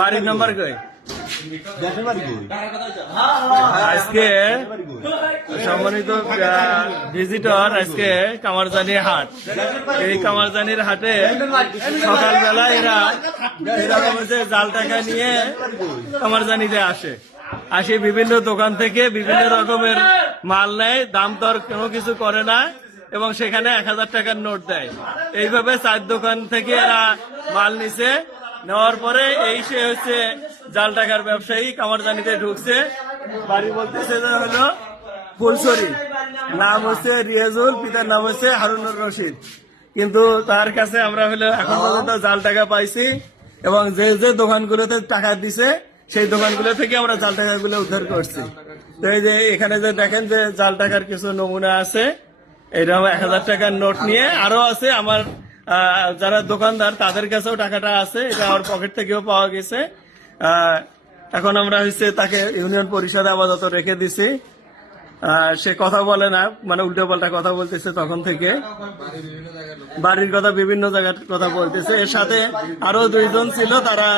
বাড়ির নম্বর কই আজকে সম্মানিত ভিজিটর, আজকে কামারজানি হাট। এই কামারজানির হাটে সকালবেলা এরা এরকম জাল টাকা নিয়ে কামারজানিতে আসে বিভিন্ন দোকান থেকে বিভিন্ন রকমের মাল নেয়, দাম দর কোনো কিছু করে না এবং সেখানে 1000 টাকার নোট দেয়। এইভাবে 4 দোকান থেকে এরা মাল নিছে। নেওয়ার পরে এই সে হচ্ছে জাল টাকার ব্যবসায়ী কামারজানিতে ঢুকছে। বাড়ি বলতেছে যে হলো ফুলছড়ি, নাম হচ্ছে রিয়াজুল, পিতার নাম হচ্ছে হারুনুর রশিদ। কিন্তু তার কাছে আমরা হলো এখন পর্যন্ত জাল টাকা পাইছি এবং যে যে দোকানগুলোতে টাকা দিছে সেই দোকানগুলো থেকে আমরা জাল টাকাগুলো উদ্ধার করছি। তো এই যে এখানে যে দেখেন যে জাল টাকার কিছু নমুনা আছে, এইরকম 1000 টাকার নোট নিয়ে আরো আছে। আমার যারা দোকানদার তাদের কাছেও টাকাটা আছে, এটা আমার পকেট থেকেও পাওয়া গেছে। এখন আমরা হচ্ছে তাকে ইউনিয়ন পরিষদে আপাতত রেখে দিছি। সে কথা বলে না, মানে উল্টো পাল্টা কথা বলতেছে তখন থেকে, বাড়ির কথা বিভিন্ন জায়গার কথা বলতেছে। এর সাথে আরো 2 জন ছিল, তারা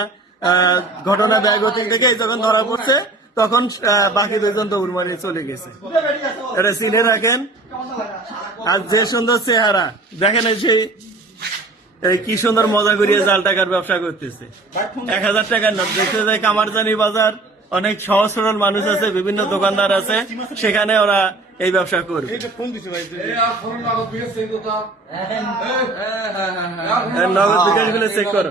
ঘটনা ব্যাগতি থেকে যখন ধরা পড়ছে তখন বাকি 2 জন দৌড় মারিয়ে চলে গেছে। এটা চিনে রাখেন। আর যে সুন্দর চেহারা দেখেন, সেই কি সুন্দর মজা করিয়ে জাল টাকার ব্যবসা করতেছে। 1000 টাকার নোট দেখতে যায়। কামারজানি বাজার অনেক সহজ সরল মানুষ আছে, বিভিন্ন দোকানদার আছে, সেখানে ওরা এই ব্যবসা করবে। নগদ বিকাশ গুলো চেক করো।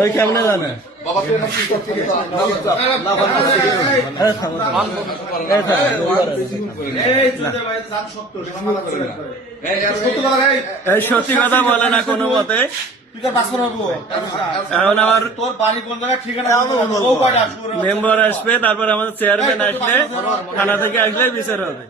ওই কেমনে জানে এই সত্যি কথা বলে না কোনো মতে। এখন আমার মেম্বার আসবে, তারপর আমাদের চেয়ারম্যান আসলে, থানা থেকে আসলে বিচার হবে।